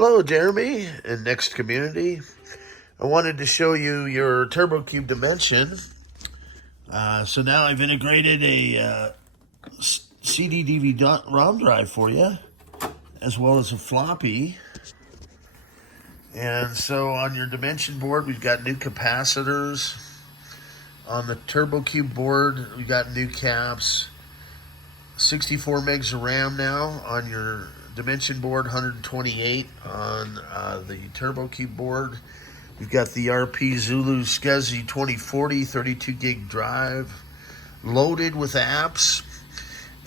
Hello, Jeremy and NeXT community. I wanted to show you your Turbo Cube Dimension. So now I've integrated a CD-DVD-ROM drive for you, as well as a floppy. And so on your Dimension board, we've got new capacitors. On the Turbo Cube board, we've got new caps. 64 megs of RAM now on your Dimension board, 128 on the Turbo Cube board. You've got the RP ZULU SCuzzy 2040 32 gig drive loaded with apps,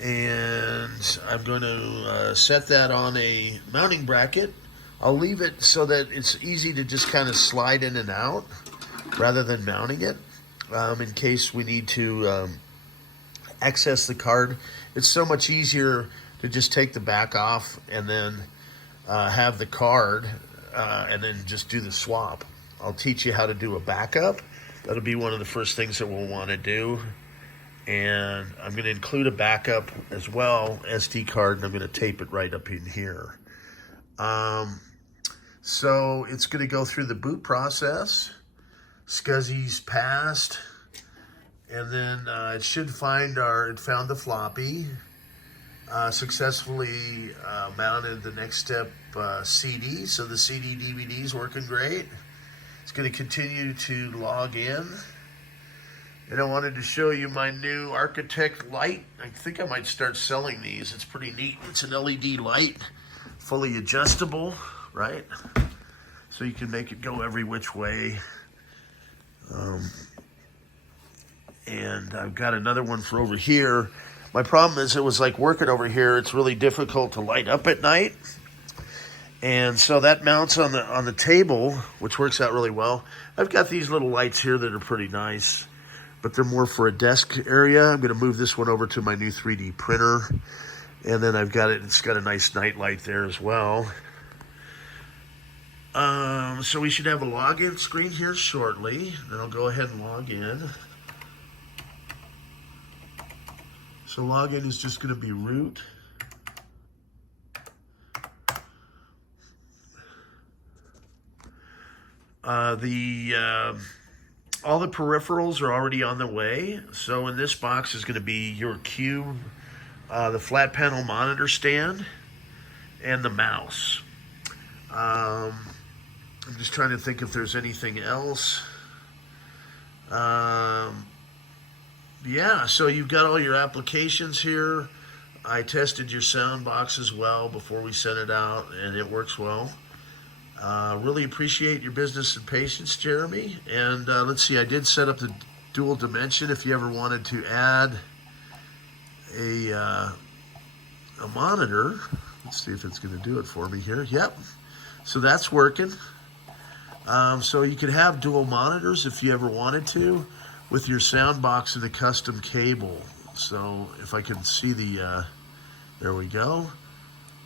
and I'm going to set that on a mounting bracket. I'll leave it so that it's easy to just kind of slide in and out rather than mounting it in case we need to access the card. It's so much easier to just take the back off and then have the card and then just do the swap. I'll teach you how to do a backup. That'll be one of the first things that we'll want to do. And I'm going to include a backup as well, SD card, and I'm going to tape it right up in here. So it's going to go through the boot process. SCuzzy's passed. And then it should find it found the floppy. Successfully mounted the next step CD, so the CD DVD is working great. It's going to continue to log in. And I wanted to show you my new Architect light. I think I might start selling these. It's pretty neat. It's an LED light, fully adjustable, right? So you can make it go every which way. And I've got another one for over here. My problem is it was like working over here. It's really difficult to light up at night. And so that mounts on the table, which works out really well. I've got these little lights here that are pretty nice, but they're more for a desk area. I'm going to move this one over to my new 3D printer. And then I've got it's got a nice night light there as well. So we should have a login screen here shortly. Then I'll go ahead and log in. So login is just going to be root. All the peripherals are already on the way. So in this box is going to be your cube, the flat panel monitor stand, and the mouse. I'm just trying to think if there's anything else. Yeah, so you've got all your applications here. I tested your sound box as well before we sent it out, and it works well. Really appreciate your business and patience, Jeremy. And let's see, I did set up the dual dimension if you ever wanted to add a monitor. Let's see if it's going to do it for me here. Yep, so that's working. So you could have dual monitors if you ever wanted to, with your sound box and a custom cable. So if I can see there we go.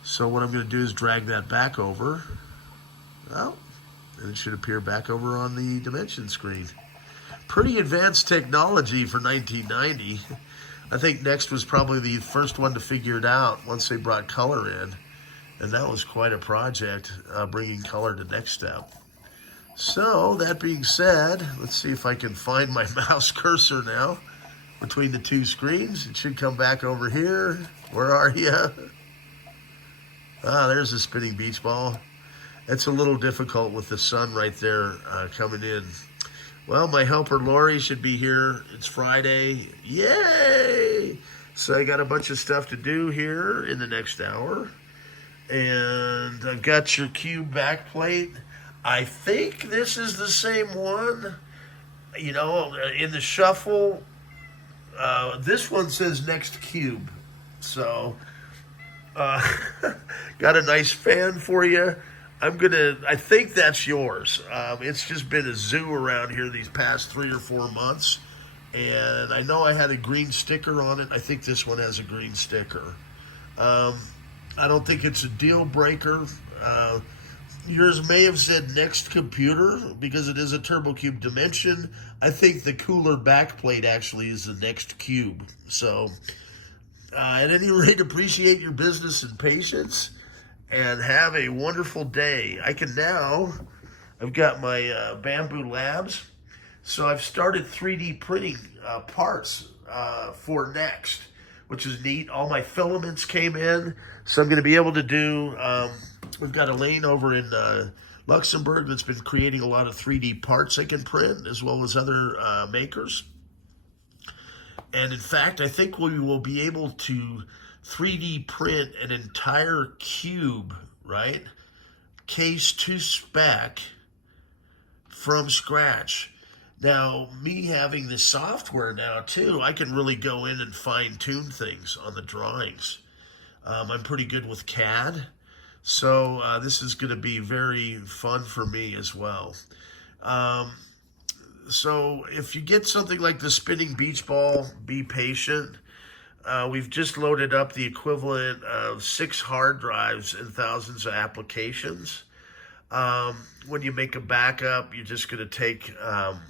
So what I'm going to do is drag that back over. Well, and it should appear back over on the Dimension screen. Pretty advanced technology for 1990. I think NeXT was probably the first one to figure it out once they brought color in. And that was quite a project, bringing color to next step. So, that being said, let's see if I can find my mouse cursor now between the two screens. It should come back over here. Where are you? Ah, there's the spinning beach ball. It's a little difficult with the sun right there coming in. Well, my helper Lori should be here. It's Friday. Yay! So I got a bunch of stuff to do here in the next hour. And I've got your cube backplate. I think this is the same one. You know, in the shuffle, this one says NeXT Cube. So, got a nice fan for you. I think that's yours. It's just been a zoo around here these past 3 or 4 months. And I know I had a green sticker on it. I think this one has a green sticker. I don't think it's a deal breaker. Yours may have said NeXT Computer because it is a Turbo Cube Dimension. I think the cooler backplate actually is the NeXT Cube. So, at any rate, appreciate your business and patience. and have a wonderful day. I've got my Bamboo Labs, so I've started 3D printing parts for NeXT, which is neat. All my filaments came in, so I'm going to be able to do, we've got a lane over in Luxembourg that's been creating a lot of 3D parts I can print, as well as other makers. And in fact, I think we will be able to 3D print an entire cube, right? Case to spec from scratch. Now, me having the software now too, I can really go in and fine tune things on the drawings. I'm pretty good with CAD. So this is going to be very fun for me as well. So if you get something like the spinning beach ball, be patient. We've just loaded up the equivalent of 6 hard drives and thousands of applications. When you make a backup, you're just going to take the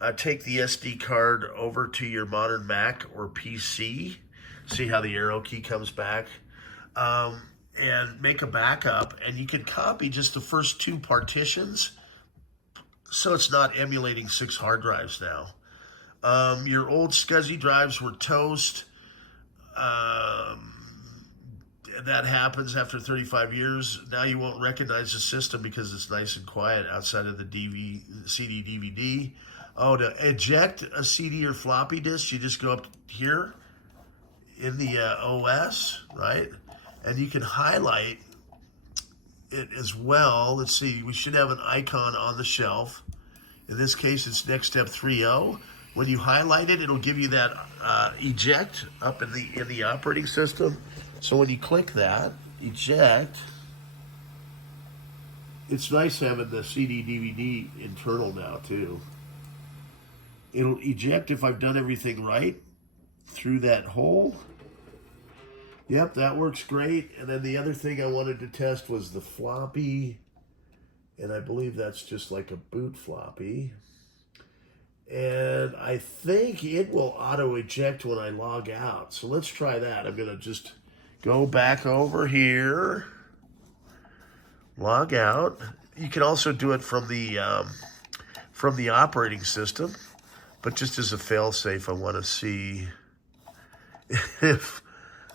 SD card over to your modern Mac or PC. See how the arrow key comes back. And make a backup, and you can copy just the first 2 partitions, so it's not emulating 6 hard drives now. Your old scuzzy drives were toast. That happens after 35 years. Now you won't recognize the system because it's nice and quiet outside of the CD, DVD. Oh, to eject a CD or floppy disk, you just go up here in the OS, right? And you can highlight it as well. Let's see, we should have an icon on the shelf. In this case, it's Next Step 3.0. When you highlight it, it'll give you that eject up in the operating system. So when you click that, eject, it's nice having the CD, DVD internal now too. It'll eject if I've done everything right through that hole. Yep, that works great. And then the other thing I wanted to test was the floppy. And I believe that's just like a boot floppy. And I think it will auto-eject when I log out. So let's try that. I'm going to just go back over here. Log out. You can also do it from the operating system. But just as a fail-safe, I want to see if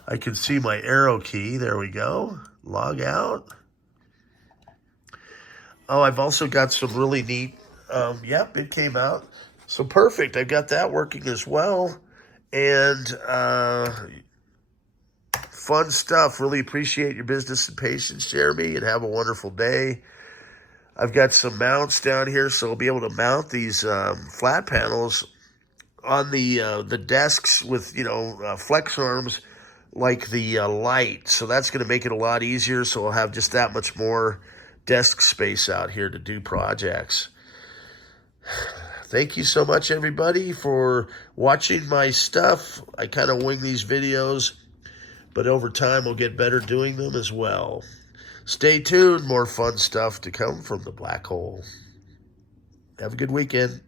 I can see my arrow key. There we go. Log out. Oh, I've also got some really neat, yep, it came out. So perfect. I've got that working as well. And fun stuff. Really appreciate your business and patience, Jeremy, and have a wonderful day. I've got some mounts down here, so I'll be able to mount these flat panels on the desks with, flex arms like the light. So that's going to make it a lot easier. So I'll have just that much more desk space out here to do projects. Thank you so much, everybody, for watching my stuff. I kind of wing these videos, but over time we'll get better doing them as well. Stay tuned. More fun stuff to come from the black hole. Have a good weekend.